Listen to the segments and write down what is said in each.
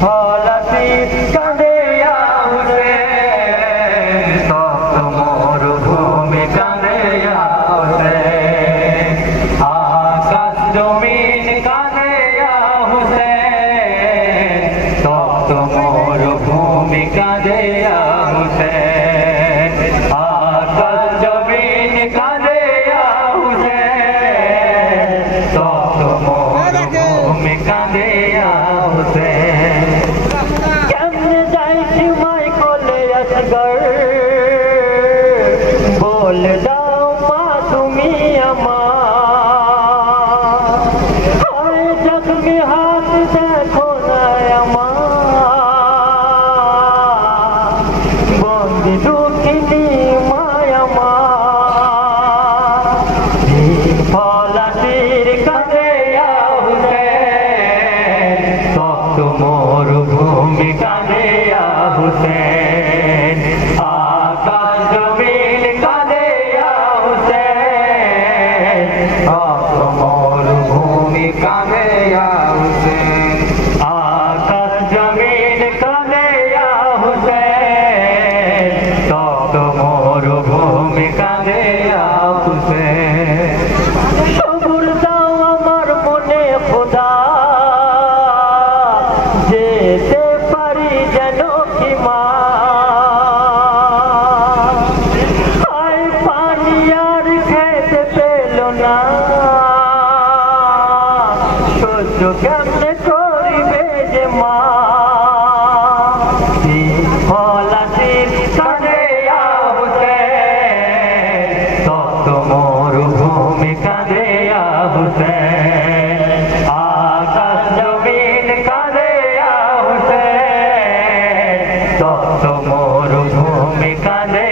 फलती कंदे हुसैन तो তপ্ত মরুভূমি কাঁদে হুসেন। সবুর দাও আমার মনে খোদা, যেতে পারি যেন কি মা। আয় পানি আর খেতে পেল না, সহ্য কেমনে করিবে যে মা। ফলাশির কাঁদে হুসেন, তপ্ত মরুভূমি কাঁদে হুসেন। আকাশ জমিন কাঁদে হুসেন, তপ্ত মরুভূমি কাঁদে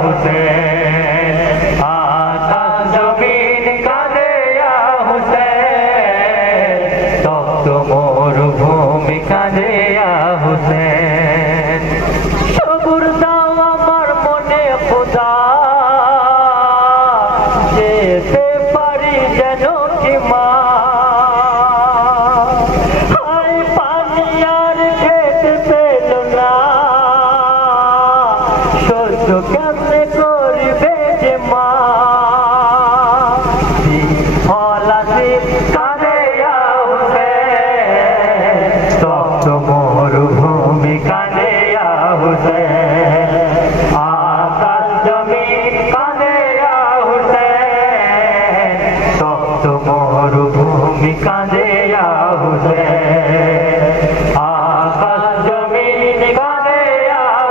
হুসেন। আকাশ জমিন কাঁদে হুসেন, তপ্ত মরুভূমি কাঁদে হুসেন। সবুর দাও আমার মনে খোদা, যেতে পারি যেন কি মা। আয় পানি আর খেতে পেল না, সহ্য কেমনে করিবে যে মা। ফলাশির কাঁদে হুসেন, তপ্ত মরুভূমি কাঁদে হুসেন। আকাশ জমিন কাঁদে হুসেন, তপ্ত মরুভূমি কাঁদে হুসেন। আকাশ জমিন কাঁদে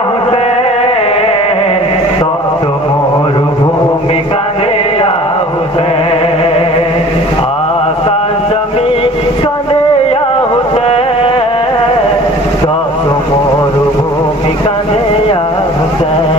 হুসেন, তপ্ত মরুভূমি কাঁদে হুসেন। আকাশ জমিন কাঁদে হুসেন, তপ্ত মরুভূমি কাঁদে হুসেন।